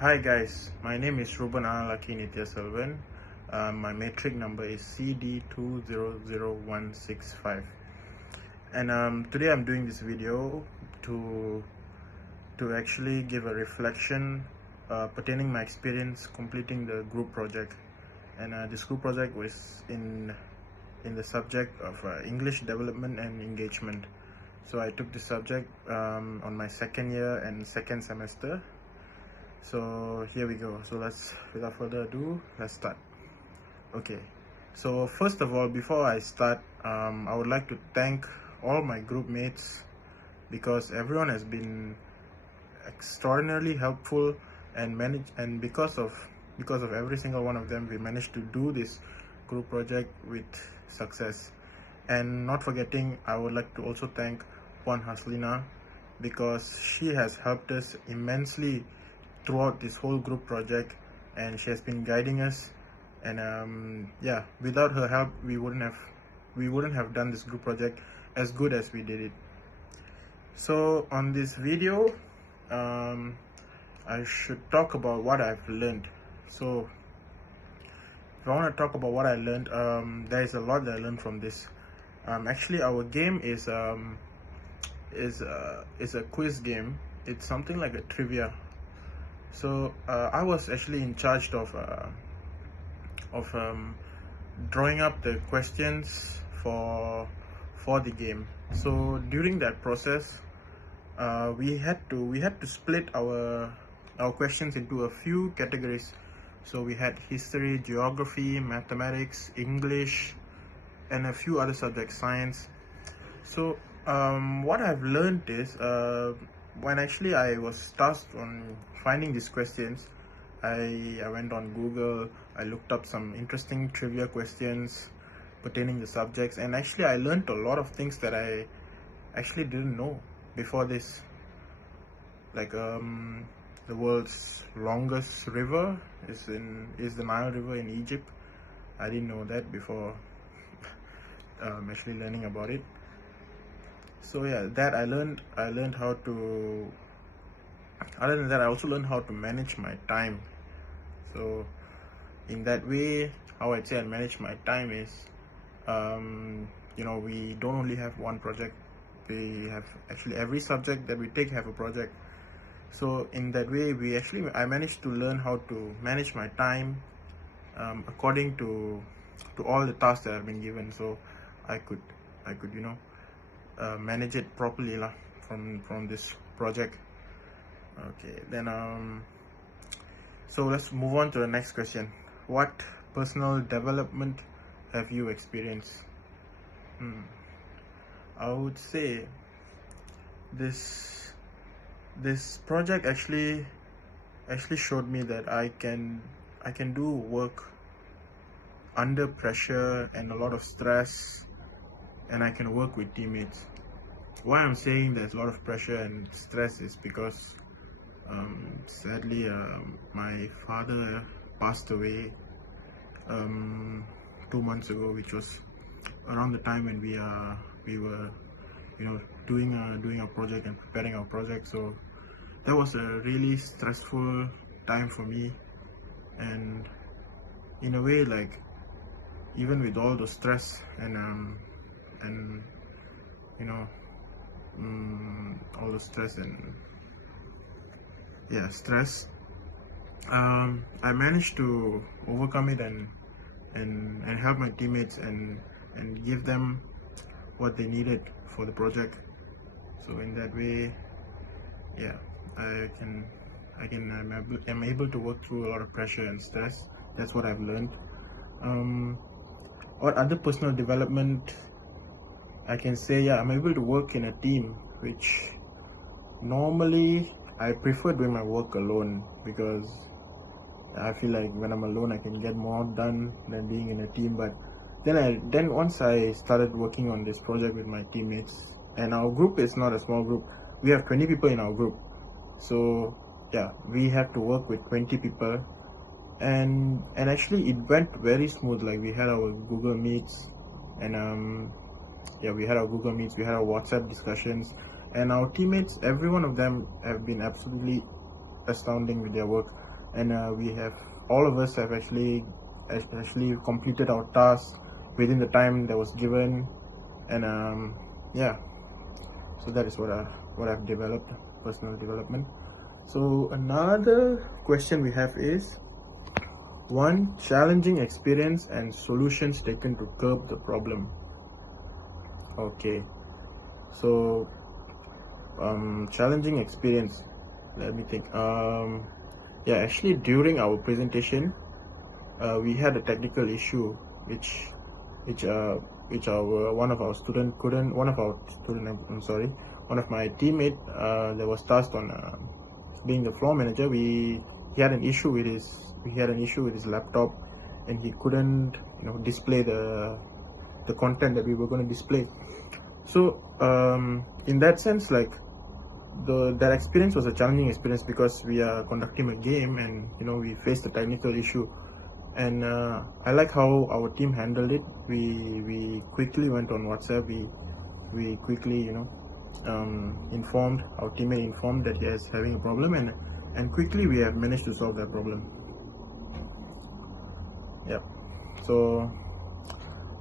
Hi guys, my name is Rooban Nithya Selvan. My metric number is CD200165, and today I'm doing this video to actually give a reflection pertaining my experience completing the group project. And this group project was in the subject of English development and engagement. So I took this subject on my second year and second semester. So here we go. So without further ado, let's start. Okay, so first of all, before I start, I would like to thank all my group mates, because everyone has been extraordinarily helpful and because of every single one of them, we managed to do this group project with success. And not forgetting, I would like to also thank Juan Haslina, because she has helped us immensely throughout this whole group project, and she has been guiding us. And yeah, without her help, we wouldn't have done this group project as good as we did it. So on this video, I should talk about what I've learned. So if I want to talk about what I learned, there is a lot that I learned from this. Actually, our game is a quiz game. It's something like a trivia. So I was actually in charge of drawing up the questions for the game. So during that process, we had to split our questions into a few categories. So we had history, geography, mathematics, English, and a few other subjects, science. So what I've learned is, when actually I was tasked on finding these questions, I went on Google, I looked up some interesting trivia questions pertaining to subjects, and actually I learned a lot of things that I actually didn't know before this. Like the world's longest river is the Nile River in Egypt. I didn't know that before actually learning about it. So yeah, that I learned how to, other than that, I also learned how to manage my time. So in that way, how I'd say I manage my time is, we don't only have one project, we have actually every subject that we take have a project. So in that way, I managed to learn how to manage my time according to all the tasks that I've been given. So I could manage it properly from this project. Okay, then so let's move on to the next question. What personal development have you experienced? I would say this project actually showed me that I can do work under pressure and a lot of stress, and I can work with teammates. Why I'm saying there's a lot of pressure and stress is because sadly my father passed away 2 months ago, which was around the time when we were doing our project and preparing our project. So that was a really stressful time for me, and in a way, like, even with all the stress and all the stress I managed to overcome it and help my teammates and give them what they needed for the project. So in that way, yeah, I'm able to work through a lot of pressure and stress. That's what I've learned. What other personal development I can say? Yeah, I'm able to work in a team, which normally I prefer doing my work alone, because I feel like when I'm alone I can get more done than being in a team. But then once I started working on this project with my teammates, and our group is not a small group, we have 20 people in our group. So yeah, we have to work with 20 people, and actually it went very smooth. Like, we had our Google Meets, and we had our WhatsApp discussions, and our teammates, every one of them have been absolutely astounding with their work. and all of us have actually completed our tasks within the time that was given, and yeah, so that is what I've developed, personal development. So another question we have is one challenging experience and solutions taken to curb the problem. Okay, so challenging experience, let me think. Yeah, actually during our presentation we had a technical issue which our one of our student couldn't one of our student I'm sorry one of my teammate that was tasked on being the floor manager, he had an issue with his laptop, and he couldn't display the content that we were going to display. So in that sense, like, that experience was a challenging experience because we are conducting a game, and we faced a technical issue. And I like how our team handled it. We quickly went on WhatsApp. We quickly informed our teammate that he is having a problem, and quickly we have managed to solve that problem. Yep. So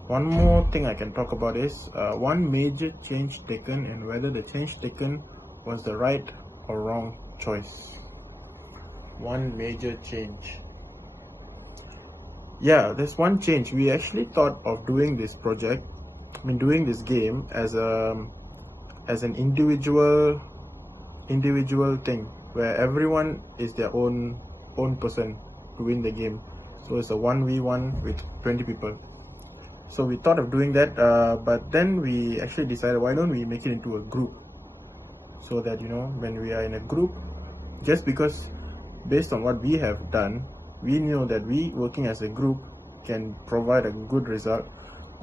one more thing I can talk about is one major change taken, and whether the change taken was the right or wrong choice. One major change. Yeah, there's one change. We actually thought of doing this game as an individual thing, where everyone is their own person to win the game. So it's a 1v1 with 20 people. So we thought of doing that, but then we actually decided, why don't we make it into a group, so that when we are in a group, just because based on what we have done, we knew that we working as a group can provide a good result.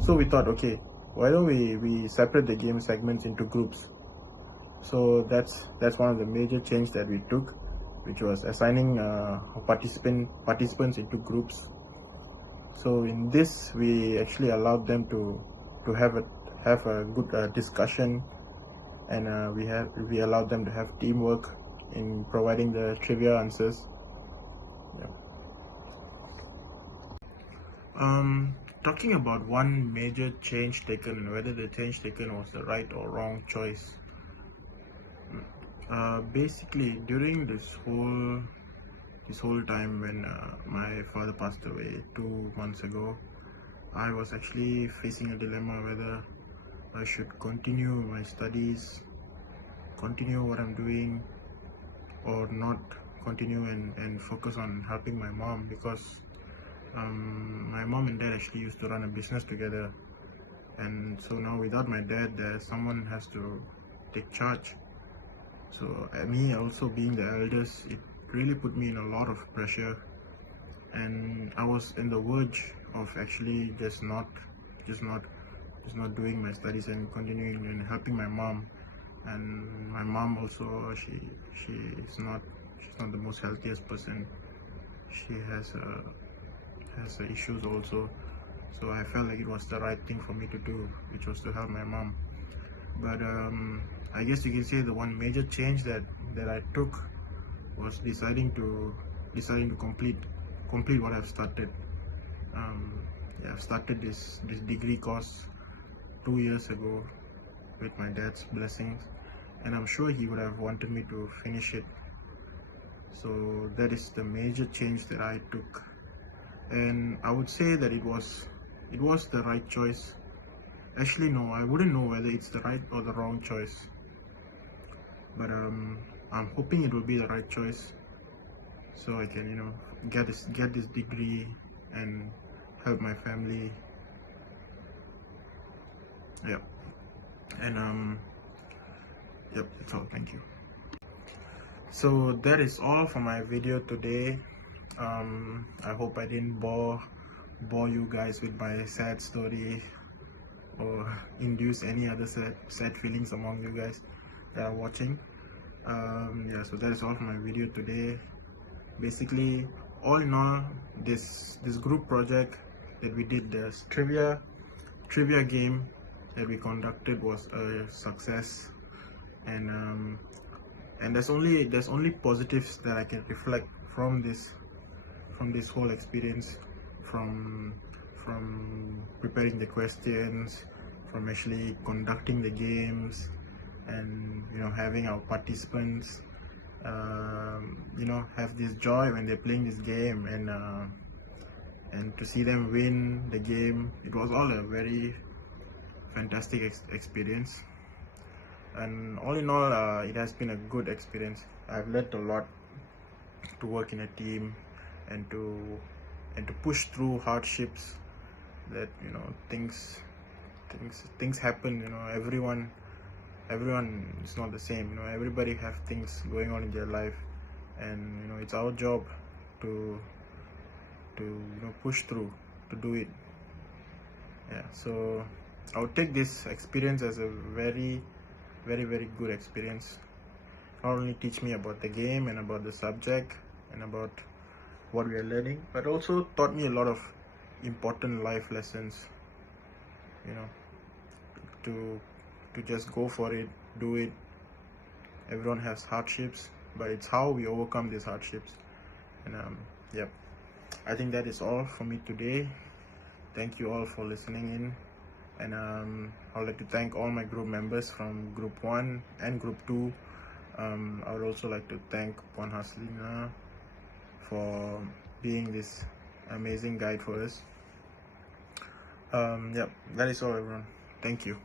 So we thought, okay, why don't we separate the game segments into groups. So that's one of the major change that we took, which was assigning participants into groups. So in this, we actually allowed them to have a good discussion, and we allowed them to have teamwork in providing the trivia answers. Yeah. Talking about one major change taken, and whether the change taken was the right or wrong choice. Basically, during this whole time when my father passed away 2 months ago, I was actually facing a dilemma whether I should continue my studies, continue what I'm doing, or not continue and focus on helping my mom, because my mom and dad actually used to run a business together, and so now without my dad, someone has to take charge. So me also being the eldest, it really put me in a lot of pressure, and I was in the verge of actually just not doing my studies and continuing and helping my mom. And my mom also, she's not the most healthiest person. She has issues also. So I felt like it was the right thing for me to do, which was to help my mom. But I guess you can say the one major change that I took was deciding to complete what I've started. I've started this degree course 2 years ago with my dad's blessings, and I'm sure he would have wanted me to finish it. So that is the major change that I took, and I would say that it was the right choice. Actually, no, I wouldn't know whether it's the right or the wrong choice, but I'm hoping it will be the right choice, so I can get this degree and help my family. Yep. And yep, that's all. Thank you. So that is all for my video today. I hope I didn't bore you guys with my sad story or induce any other sad feelings among you guys that are watching. Yeah, so that is all for my video today. Basically, all in all, this group project that we did, this trivia game that we conducted, was a success, and there's only positives that I can reflect from this from this whole experience, from preparing the questions, from actually conducting the games, and having our participants have this joy when they're playing this game, and to see them win the game. It was all a very fantastic experience, and all in all, it has been a good experience. I've learned a lot to work in a team, and to push through hardships, that things happen. Everyone is not the same. Everybody have things going on in their life, and it's our job to push through, to do it. Yeah, so I would take this experience as a very, very, very good experience. Not only teach me about the game and about the subject and about what we are learning, but also taught me a lot of important life lessons, to just go for it, do it. Everyone has hardships, but it's how we overcome these hardships. And yep, I think that is all for me today. Thank you all for listening in, and I would like to thank all my group members from group 1 and group 2. I would also like to thank Puan Haslina for being this amazing guide for us. Yep, that is all, everyone. Thank you.